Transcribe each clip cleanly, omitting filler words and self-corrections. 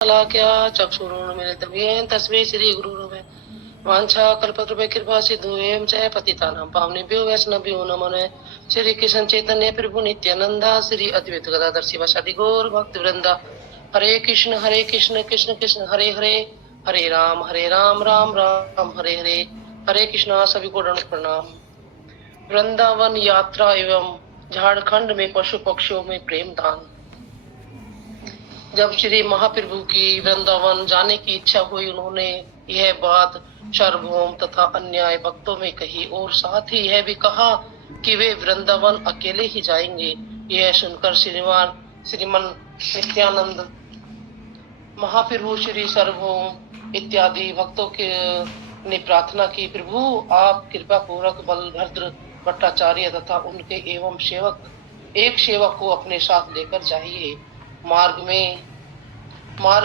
क्या चक्षुरुन्मिलितं तस्मै श्री गुरुर्भे वाञ्छा कल्पतरुभ्य कृपा सिन्धुभ्यो च पतितानां पावनेभ्यो वैष्णवेभ्यो नमो नमः। श्री कृष्ण चैतन्य प्रभु नित्यानंद श्री अद्वैत गदाधर शिवासादि गौर भक्त वृंदा। हरे कृष्ण कृष्ण कृष्ण हरे हरे, हरे राम राम राम हरे हरे। हरे कृष्णा सभी को दंड प्रणाम। वृंदावन यात्रा एवं झारखंड में पशु पक्षियों में प्रेम दान। जब श्री महाप्रभु की वृंदावन जाने की इच्छा हुई, उन्होंने यह बात सार्वभौम तथा अन्य भक्तों में कही और साथ ही यह भी कहा कि वे वृंदावन अकेले ही जाएंगे। यह सुनकर श्रीमन नित्यानंद महाप्रभु श्री सार्वभौम इत्यादि भक्तों के ने प्रार्थना की, प्रभु आप कृपा पूर्वक बलभद्र भट्टाचार्य तथा उनके एवं एक सेवक को अपने साथ लेकर जाइए। मार्ग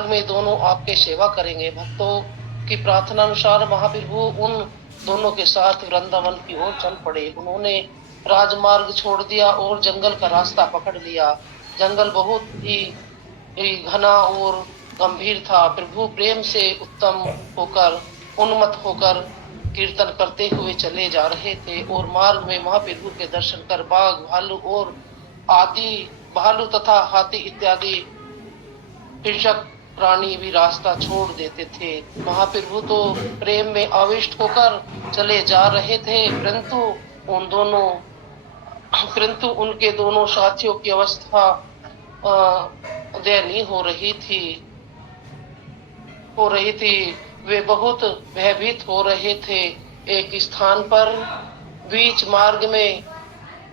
में दोनों आपके सेवा करेंगे। भक्तों की प्रार्थना अनुसार महाप्रभु उन दोनों के साथ वृंदावन की ओर चल पड़े। उन्होंने राजमार्ग छोड़ दिया और जंगल का रास्ता पकड़ लिया। जंगल बहुत ही घना और गंभीर था। प्रभु प्रेम से उन्मत्त होकर कीर्तन करते हुए चले जा रहे थे और मार्ग में महाप्रभु के दर्शन कर बाघ, भालू तथा हाथी इत्यादि हिंसक प्राणी भी रास्ता छोड़ देते थे। महाप्रभु तो प्रेम में आविष्ट होकर चले जा रहे थे, परंतु उनके दोनों साथियों की अवस्था दयनीय हो रही थी। वे बहुत भयभीत हो रहे थे। एक स्थान पर बीच मार्ग में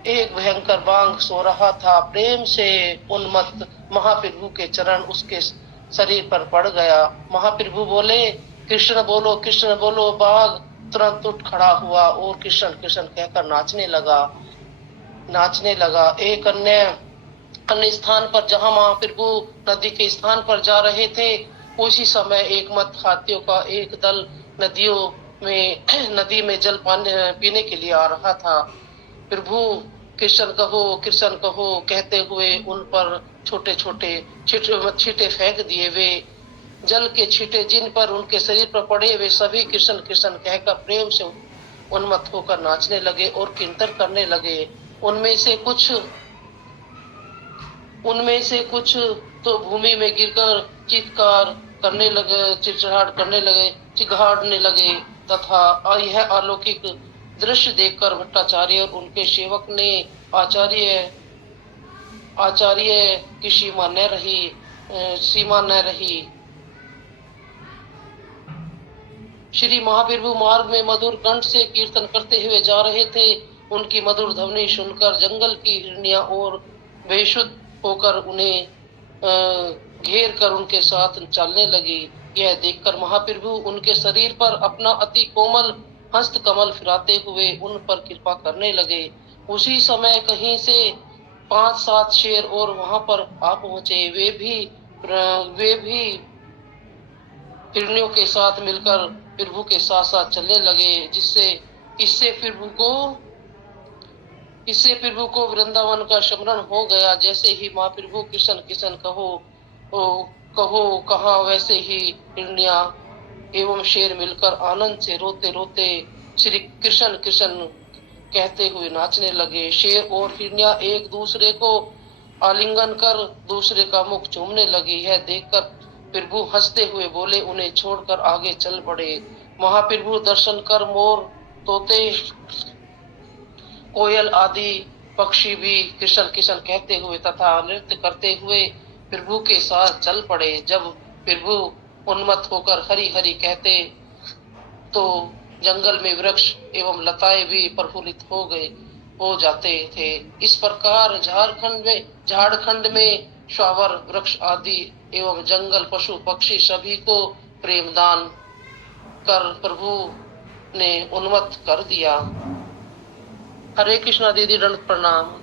एक भयंकर बाघ सो रहा था। प्रेम से उन्मत्त महाप्रभु के चरण उसके शरीर पर पड़ गया। महाप्रभु बोले, कृष्ण बोलो। बाघ तुरंत उठ खड़ा हुआ और कृष्ण कृष्ण कहकर नाचने लगा। एक अन्य स्थान पर जहां महाप्रभु नदी के स्थान पर जा रहे थे, उसी समय एक मत हाथियों का एक दल नदी में जल पीने के लिए आ रहा था। प्रभु कृष्ण कहो कहते हुए उन पर छोटे छोटे छींटे फेंक दिए। वे जल के छींटे जिन पर उनके शरीर पर पड़े, वे सभी कृष्ण कृष्ण कहकर प्रेम से उन्मत्त होकर नाचने लगे और कीर्तन करने लगे। उनमें से कुछ तो भूमि में गिरकर चिघाड़ने लगे तथा यह अलौकिक दृश्य देखकर भट्टाचार्य और उनके सेवक ने आचार्य की सीमा न रही। श्री महाप्रभु मार्ग में मधुर कंठ से कीर्तन करते हुए जा रहे थे। उनकी मधुर ध्वनि सुनकर जंगल की हिरनियां और बेसुध होकर उन्हें घेर कर उनके साथ चलने लगी। यह देखकर महाप्रभु उनके शरीर पर अपना अति कोमल हस्त कमल फिराते हुए उन पर कृपा करने लगे। उसी समय कहीं से 5-7 शेर और वहां पर आ पहुंचे। वे भी हिरनियों के साथ मिलकर प्रभु के साथ साथ चलने लगे, इससे प्रभु को वृंदावन का स्मरण हो गया। जैसे ही महाप्रभु कृष्ण कृष्ण कहो कहा, वैसे ही हिरनिया एवं शेर मिलकर आनंद से रोते रोते श्री कृष्ण कृष्ण कहते हुए नाचने लगे। शेर और हिरनिया एक दूसरे को आलिंगन कर दूसरे का मुख चूमने लगी। यह देखकर प्रभु हंसते हुए बोले, उन्हें छोड़कर आगे चल पड़े। महाप्रभु दर्शन कर मोर, तोते, कोयल आदि पक्षी भी कृष्ण कृष्ण कहते हुए तथा नृत्य करते हुए प्रभु के साथ चल पड़े। जब प्रभु उन्मत्त होकर हरि हरि कहते तो जंगल में वृक्ष एवं लताएं भी प्रफुल्लित हो जाते थे। इस प्रकार झारखंड में श्वावर वृक्ष आदि एवं जंगल पशु पक्षी सभी को प्रेमदान कर प्रभु ने उन्मत्त कर दिया। हरे कृष्णा दीदी, दंड प्रणाम।